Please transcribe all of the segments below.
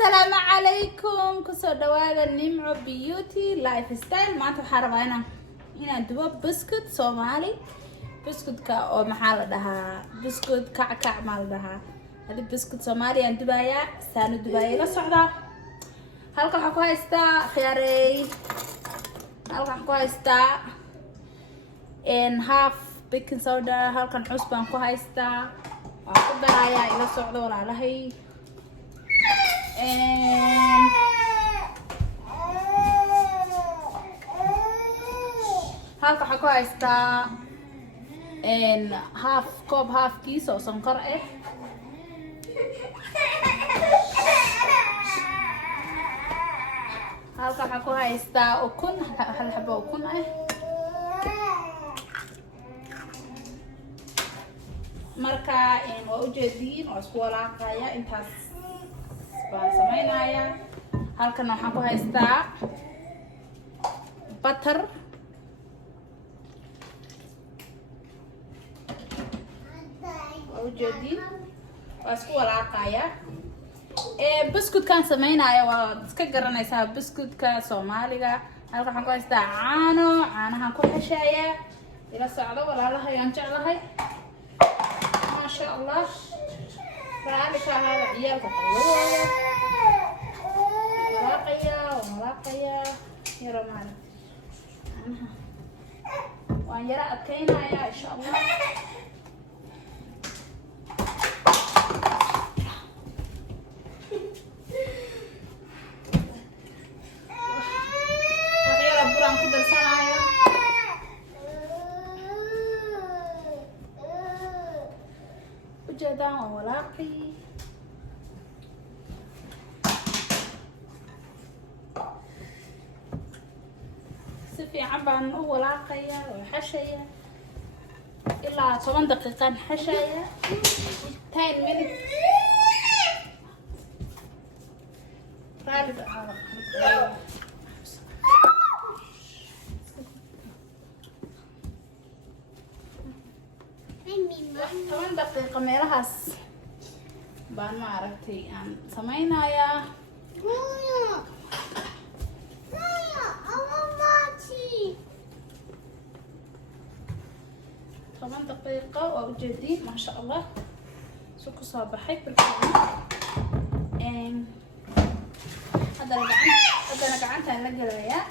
السلام عليكم كسر دواء النمع بيوتي لايف ستايل ما تحارب هنا دوا بسكوت صومالي بسكوت كا أو محل لها بسكوت كعكع مال لها هذا بسكوت صومالي عند دبايا سانو دبايا للصعدة هلك حكوا هيستا خياري هلك حكوا هيستا in half baking soda هلك نحس بانكو هيستا وأقدر درايا إلى الصعدة ولا لهي halka waxaa ku haystaa koob half kiis oo sonkor ah halka waxaa ku haystaa ukun hal xabo ukun ah marka waa ujeediin waa isku walaaqaya intaas baan sameynaya halkan waxaan ku haystaa butter waa ujeediin waa isku walaaqaya buskudkaan sameynaya waa iska garanaysaa buskudka Soomaaliga halkan waxaan ku haystaa caanahan ku xashaya ila socdo walaalahay aan jeclahay ma sha Allah رالك هذا عيالك طيبوا وملاقيا يا رمان وأن يرى أكينا يا إن شاء الله وغير بران كدر سنايا وجدان وولاقي سفي عبان وولاقيا وحشيا إلا 10 دقيقة حشيا 10 minutes طبعا دقيقة ميرهاس بان ما عرفتي عن سمينايا طبعا دقيقة وجديد ما شاء الله سوق صباحي بالكلام هذا أنا قعدت على الجلوية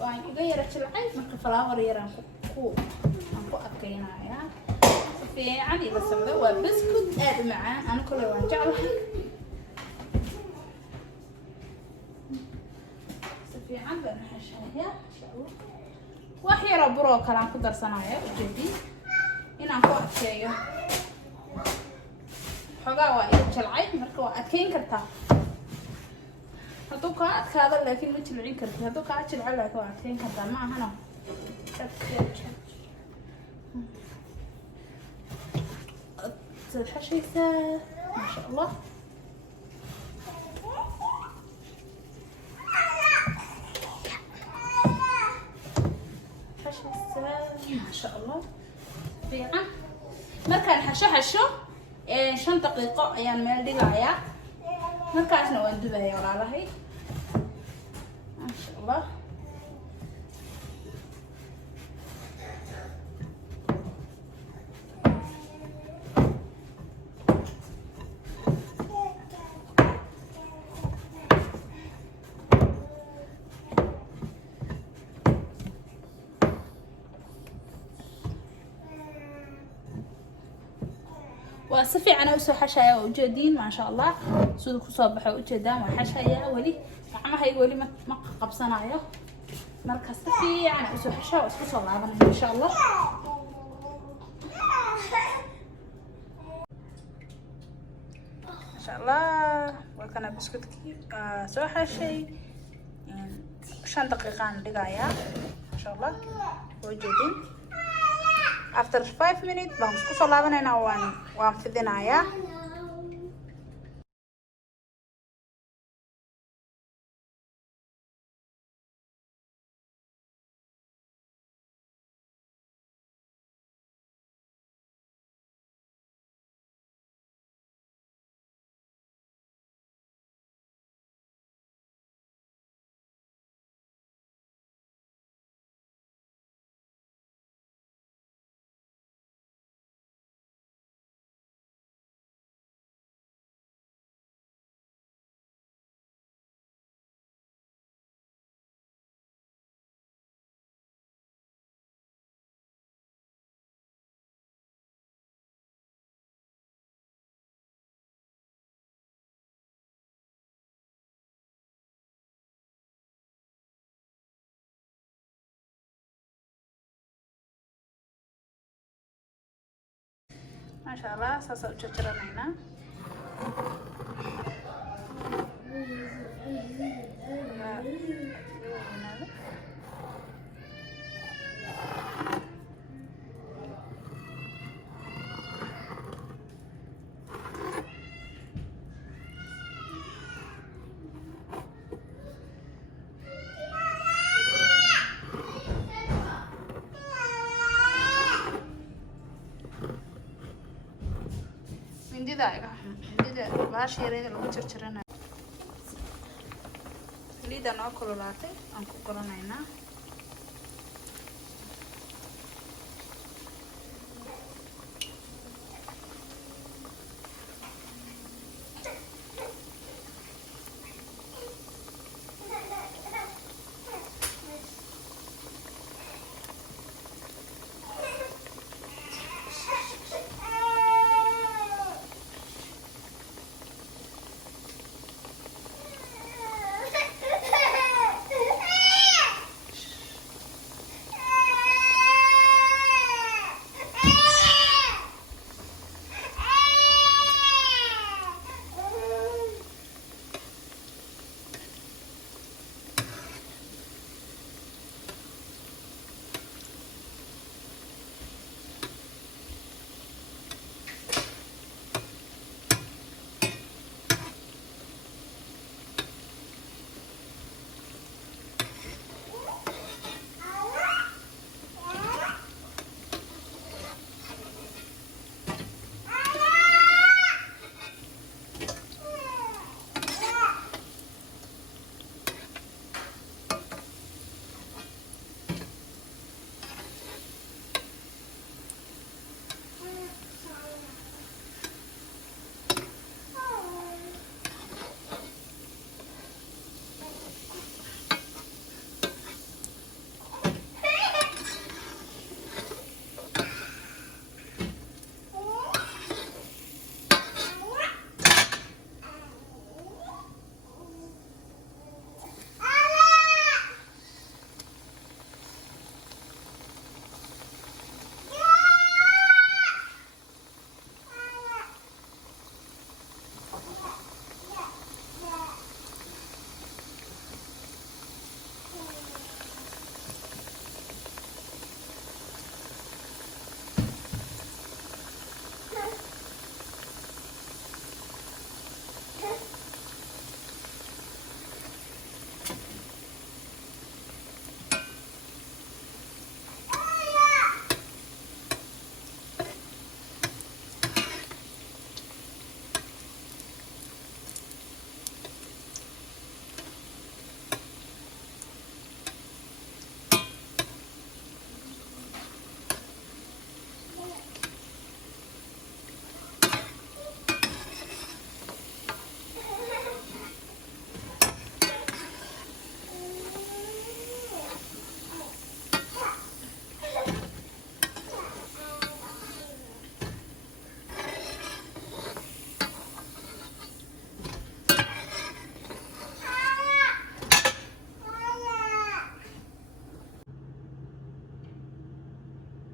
waan iga yara jilcay marka flower yaraan ku adkaynaya fiican ila socdo waa biscuit aad u macaan ana kale waan jeclahay fiican baan xashaya wax yar buro kale aan ku darsanaya ujeedi inaan ku adkeeyo xogaa waa ila jilcay marka waa adkayn kartaa هذوك هذا لكن ما تلعين كرت هذوك عاد تلعب لك وعدين كرت ما هنا الحشيسة ما شاء الله حشيسة ما شاء الله فيها مركان حشو 5 دقيقة أيام مال دقايق markaasna waan dubaya walaalahay ma sha Allah وصفي أنا وسو حشايا وجدين ما شاء الله سود كصباح وجدان وحشايا ولي معها هي ولي ما قبصنايا مركز صفي أنا وسو حشايا وسو صلاة إن شاء الله ما شاء الله وكنا بسكوت كيف سو حشاي 5 دقيقة دقايا ما شاء الله وجدين after 5 minutes baan isku soo laabanayna waan fidinayaa maasha allah saasa u jarjaranaynaa. mindida baasha yareeda lagu jarjaranayo. Saliidda noo kululaatay aan ku goranaynaa.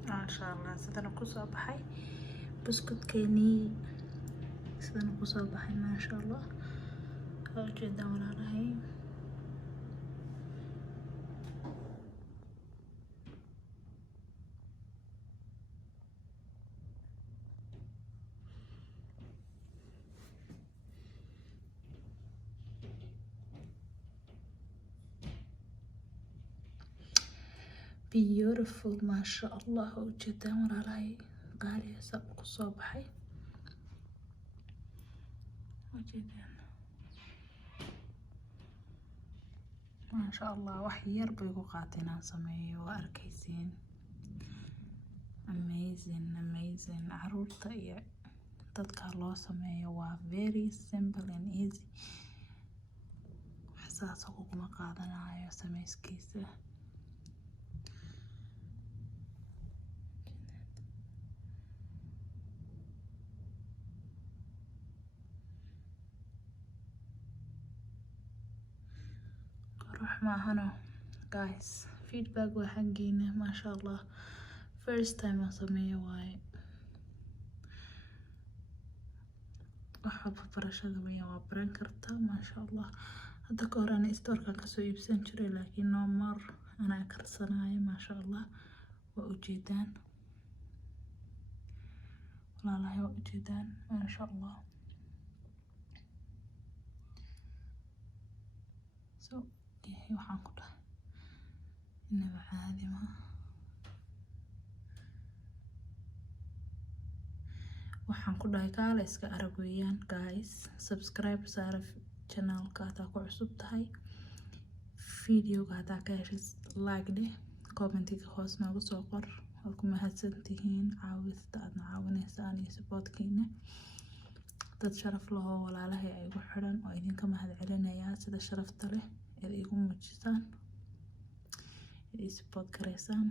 maasha allah sidana kusoo baxay buskudkeenii, sidana kusoo baxay maasha allah. Waa ujeedaan walaalahay. Beautiful maasha allah. Waa ujeedaan walaalahay qaaliga saa kusoo baxay. ujeedaan maasha allah. wax yar bay ku qaateen aan sameeyo, waa arkaysiin. Amazing amazing. caruurta iyo dadka loo sameeyo waa very simple and easy. wax saas kuma qaadanayo sameyskiisa. ruux maahano guys, feedback waa xaggiina maasha allah. first time aan sameeyo waaye. waxa barashada weeyaan waa baran kartaa maasha Allah. hadda ka hor aan stoorkan kasoo iibsan jiray laakiin no more anaa karsanaayo maasha Allah. waa ujeedaan walaalahay waa ujeedaan maasha Allah. so waxaan ku dhahay inaba caadi ma waxaan ku dhahay kaale iska arag weeyaan guys. subscribe saara channelka hadaa ku cusub tahay, videoga hadaa ka heshay like dheh, commentiga hoos noogu soo qor. waad ku mahadsantihiin caawista aadna caawinaysaan iyo supportkiina. dad sharaf lahoo walaalahay ay igu xiran oo idinka mahad celinayaa sida sharafta leh ee igu muujisaan ee support gareysaan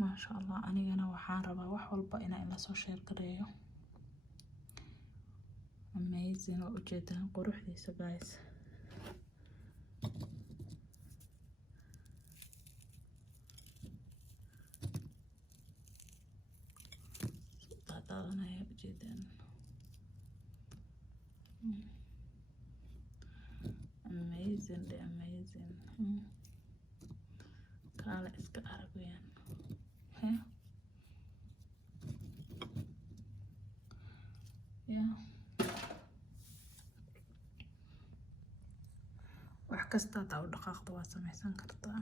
maasha Allah. anigana waxaan rabaa wax walba inaan la soo share gareeyo. amazing oo ujeedaan quruxdiisa guys. dadaadanaya ujeedaan amazing amazing. kaale iska arag weeyaan yeah. wax kasta hadaa u dhaqaaqdo waa samaysan kartaa.